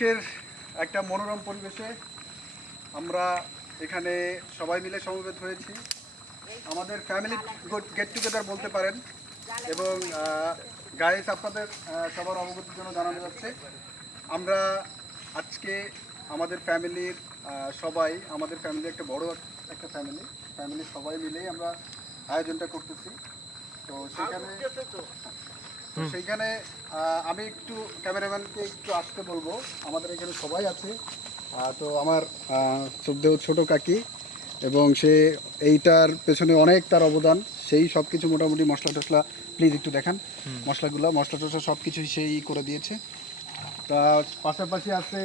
আজকের একটা মনোরম পরিবেশে আমরা এখানে সবাই মিলে সমবেত হয়েছি। আমাদের ফ্যামিলি গেট টুগেদার বলতে পারেন। এবং গাইস, আপনাদের সবার অবগতির জন্য জানানো যাচ্ছে, আমরা আজকে আমাদের ফ্যামিলির আমাদের ফ্যামিলি একটা বড় একটা ফ্যামিলি সবাই মিলেই আমরা আয়োজনটা করতেছি। তো সেইখানে আমি একটু ক্যামেরাম্যানকে একটু আসতে বলবো। আমাদের এখানে সবাই আছে। তো আমার ছোট কাকি, এবং সে এইটার পেছনে অনেক তার অবদান। সেই সব কিছু মোটামুটি মশলা টশলা প্লিজ একটু দেখান। মশলা টশলা সব কিছুই সেই করে দিয়েছে। তার পাশাপাশি আছে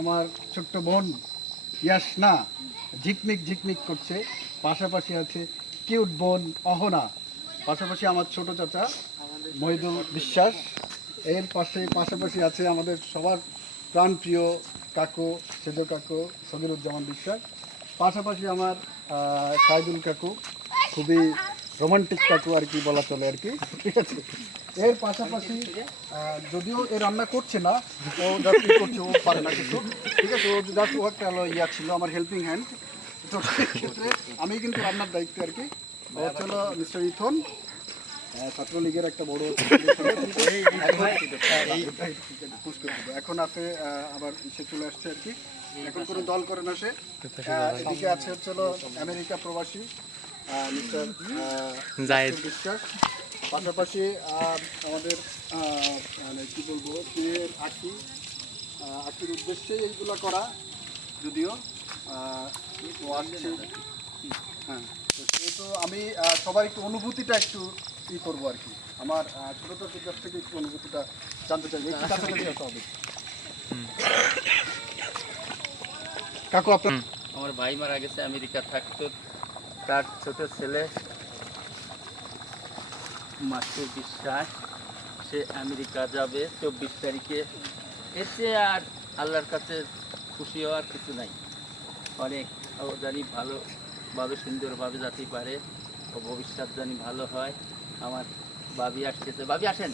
আমার ছোট্ট বোন ইয়াসনা, ঝিকমিক করছে। পাশাপাশি আছে কিউট বোন অহনা। পাশাপাশি আমার ছোট চাচা মহিদুল বিশ্বাস। এর পাশাপাশি আছে আমাদের সবার প্রাণপ্রিয় কাকু, সেজ কাকু সদিরুজ্জামান বিশ্বাস। পাশাপাশি আমার সাইদুল কাকু, খুবই রোমান্টিক কাকু আর কি বলা চলে আর কি, ঠিক আছে। এর পাশাপাশি যদিও এ রান্না করছে না, ও জাস্ট করছে, ও পারে না কিছু, ঠিক আছে। ও জাস্ট ও একটা ছিল আমার হেল্পিং হ্যান্ড। তো সেক্ষেত্রে আমি কিন্তু রান্নার দায়িত্ব আর কি। ও হচ্ছিল মিস্টার ইথন, ছাত্রলীগের একটা বড়। এখন আছে আবার সে চলে আসছে আর কি, এখন কোনো দল করে না সে। এদিকে আছে হচ্ছিল আমেরিকা প্রবাসী মিস্টার জায়েদ বিশ্বাস। পাশাপাশি আমাদের মানে কী বলবো, বিয়ের আখির উদ্দেশ্যে এইগুলো করা, যদিও আসছে। হ্যাঁ, তো সেহেতু আমি সবার একটু অনুভূতিটা একটু করবো আর কি। আমার ছোটদের কাছ থেকে একটু অনুভূতিটা জানতে চাই, একটু কাছাকাছি আসতে হবে। কাকু, আপনার? আমার ভাই মারা গেছে, আমেরিকা থাকতো। তার ছোট ছেলে মাসুর বিশ্বাস, সে আমেরিকা যাবে 24 তারিখে। এর চেয়ে আর আল্লাহর কাছে খুশি হওয়ার কিছু নাই। অনেক ও জানি ভালোভাবে সুন্দরভাবে যেতে পারে, ও ভবিষ্যৎ জানি ভালো হয়। আমার ভাবি আসতেছে, ভাবি আসেন।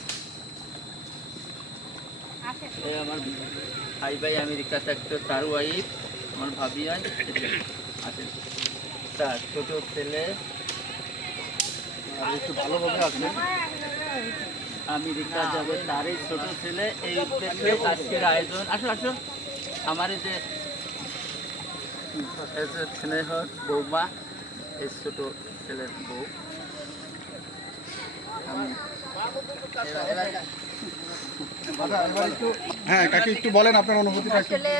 এই আমার ভাই আমেরিকা থাকতো, তার ওয়াইফ আমার ভাবি হয়, আসেন। তার ছোট ছেলে একটু ভালোভাবে আসবেন। আমেরিকা যাবে, তার এই ছোট ছেলে। এই উদ্দেশ্যে আজকের আয়োজন। আসো আসো, আমার এই যে স্নেহর বৌমা, এই ছোট ছেলের বউ। হ্যাঁ কাকি, একটু বলেন আপনার অনুভূতিটা। আসলে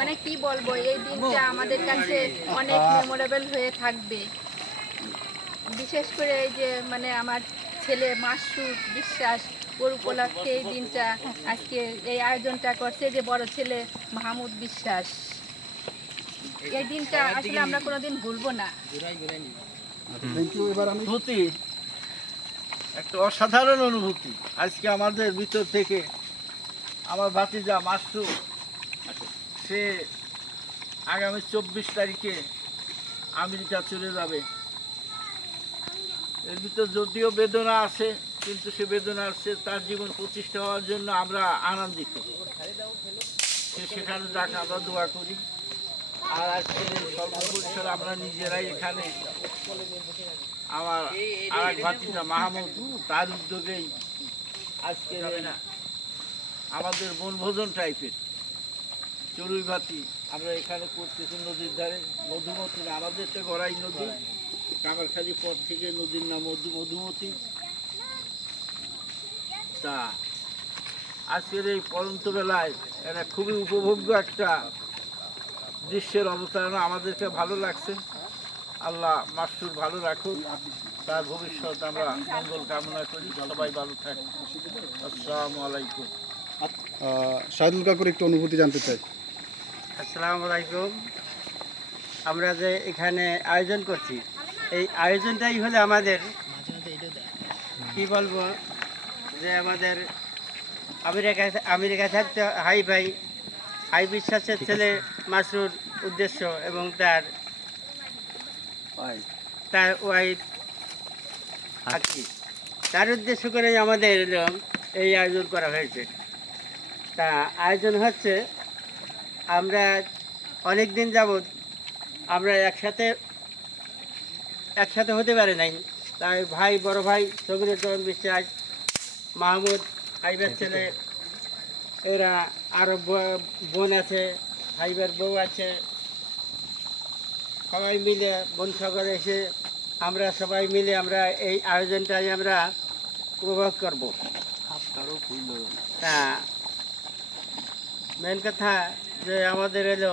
মানে কি বলবো, এই দিনটা আমাদের কাছে অনেক মেমোরেবল হয়ে থাকবে। বিশেষ করে এই যে মানে আমার ছেলে মাসুদ বিশ্বাস, ওর উপলক্ষে এই দিনটা আজকে এই আয়োজনটা করছে যে বড় ছেলে মাহমুদ বিশ্বাস। এই দিনটা আসলে আমরা কোনোদিন ভুলবো না। অনুভূতি একটা অসাধারণ অনুভূতি। আজকে আমাদের ভিতর থেকে আমার ভাতিজা মাসুদ, সে আগামী 24 তারিখে আমেরিকা চলে যাবে। এর ভিতর যদিও বেদনা আছে, কিন্তু সে বেদনা আছে তার জীবন প্রতিষ্ঠা হওয়ার জন্য আমরা আনন্দিত। সে সেখানে যাক, আমরা দোয়া করি। আর আজকে সর্বপরিসর আমরা নিজেরাই এখানে, আমার আর এক ভাতিজা মাহমুদ, তার উদ্যোগেই আজকে আমাদের বনভোজন টাইপের চড়ুই ভাতি আমরা এখানে করতেছি নদীর ধারে। মধুমতি, আমাদের তো গড়াই নদী, কামারখালি পথ থেকে নদীর নাম মধুমতি। তা আজকের এই পরন্ত বেলায় এটা খুবই উপভোগ্য একটা দৃশ্যের অবতারণা। আমাদেরকে ভালো লাগছে। আল্লাহ মাসুর ভালো রাখুক, তার ভবিষ্যৎ আমরা মঙ্গল কামনা করি। সবাই ভালো থাকুন। আসসালামু আলাইকুম। সাইদুল কাকুর একটু অনুভূতি জানতে চাই। আসসালামু আলাইকুম। আমরা যে এখানে আয়োজন করছি, এই আয়োজনটাই হলো আমাদের কি বলবো, যে আমাদের আমেরিকা থাকতে হাই বিশ্বাসের ছেলে মাসুর উদ্দেশ্য এবং তার ওয়াইফ আকি, তার উদ্দেশ্য করে আমাদের এই আয়োজন করা হয়েছে। তা আয়োজন হচ্ছে, আমরা অনেক দিন যাবৎ আমরা একসাথে হতে পারি নাই। তাই ভাই, বড় ভাই সবিরুজ্জামান বিশ্বাস, মাহমুদ, হাইবের ছেলে, এরা আরও বোন আছে, হাইবের বউ আছে, সবাই মিলে বনসাগরে এসে আমরা সবাই মিলে আমরা এই আয়োজনটাই আমরা উপভোগ করব। তা মেন কথা যে আমাদের এলো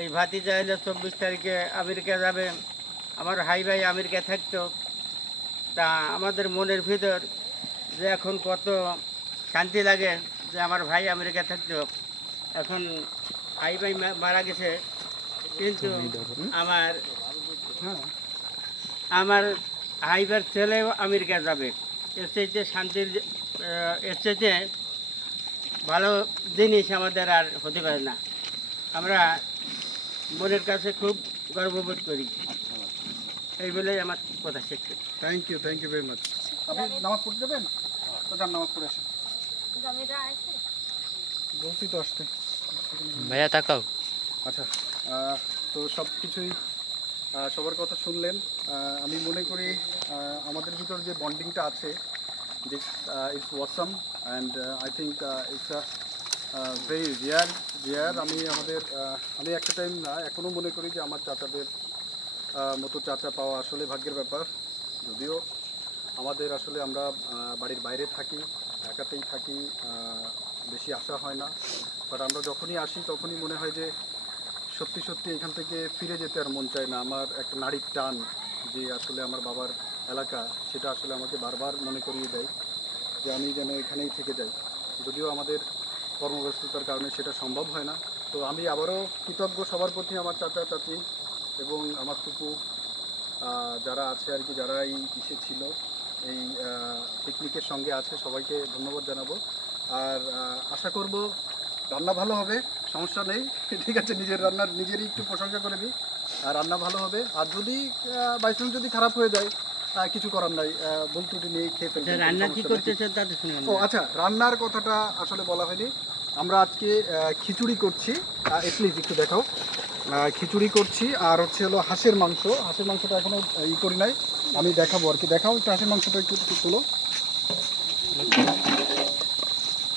এই ভাতিজা এলো 24 তারিখে আমেরিকা যাবে। আমার হাই ভাই আমেরিকা থাকতো। তা আমাদের মনের ভিতর যে এখন কত শান্তি লাগে যে আমার ভাই আমেরিকা থাকতো। এখন হাই ভাই মারা গেছে, কিন্তু আমার হাইবার ছেলেও আমেরিকা যাবে। এর চাইতে শান্তির, এর চাইতে ভালো জিনিস আমাদের আর হতে পারে না। আমরা মনের কাছে খুব গর্ববোধ করি। এই বলেই আমার কথা শেষ করি। Thank you very much. আপনি নামাজ পড়তে যাবেন? তো যান, নামাজ পড়ে আসেন। বলছি তো আসতে। ভাইয়া তাকাও। আচ্ছা, তো সব কিছুই সবার কথা শুনলেন। আমি মনে করি আমাদের ভিতর যে বন্ডিংটা আছে, this it's awesome and I think it's very rare. আমি একটা টাইম এখনও মনে করি যে আমার চাচাদের মতো চাচা পাওয়া আসলে ভাগ্যের ব্যাপার। যদিও আমাদের আসলে আমরা বাড়ির বাইরে থাকি, ঢাকাতেই থাকি, বেশি আসা হয় না, বাট আমরা যখনই আসি তখনই মনে হয় যে সত্যি এখান থেকে ফিরে যেতে আর মন চায় না। আমার একটা নাড়ির টান যে আসলে আমার বাবার এলাকা, সেটা আসলে আমাকে বারবার মনে করিয়ে দেয় যে আমি যেন এখানেই থেকে যাই। যদিও আমাদের কর্মব্যস্ততার কারণে সেটা সম্ভব হয় না। তো আমি আবারও কৃতজ্ঞ সবার প্রতি, আমার চাচা চাচি এবং আমার ফুপু যারা আছে আর কি, যারা এই ইসে ছিল, এই পিকনিকের সঙ্গে আছে, সবাইকে ধন্যবাদ জানাবো। আর আশা করব রান্না ভালো হবে, সমস্যা নেই, ঠিক আছে। নিজের রান্নার নিজেরই একটু প্রশংসা করে দিই, আর রান্না ভালো হবে। আর যদি বাইচান্স যদি খারাপ হয়ে যায়, কিছু করার নাই, ভুল ত্রুটি নিয়ে খেয়ে ফেলবো। রান্না কি করতেছে তাতে শুনে ও আচ্ছা, রান্নার কথাটা আসলে বলা হয়নি। আমরা আজকে খিচুড়ি করছি, প্লিজ একটু দেখাও। খিচুড়ি করছি, আর হচ্ছে হলো হাঁসের মাংস। হাঁসের মাংসটা এখনো করি নাই, আমি দেখাবো আর কি। দেখাও একটু হাঁসের মাংসটা, একটু তুলো।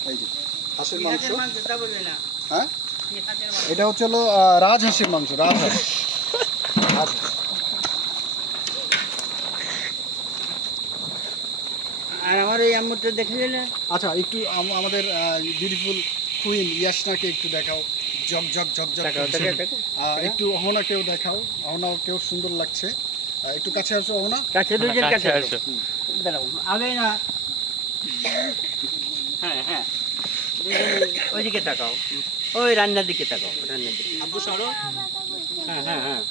এই যে হাঁসের মাংস, হ্যাঁ, এটা হচ্ছে হলো রাজহাঁসের মাংস, রাজহাঁস। আর আমার এই আম্মুটা দেখে নিলে। আচ্ছা, একটু আমাদের বিউটিফুল কুইন ইয়াসনাকে একটু দেখাও, জগ জগ জগ জগ। একটু অহনাকেও দেখাও, অহনাকেও সুন্দর লাগছে। একটু কাছে আসো অহনা, কাছে দুইজন কাছে আসো। আসো। দাঁড়াও, আগে না। হ্যাঁ, ওইদিকে তাকাও, ওই রান্নার দিকে তাকাও, রান্নার দিকে। আব্বু সরো। হ্যাঁ।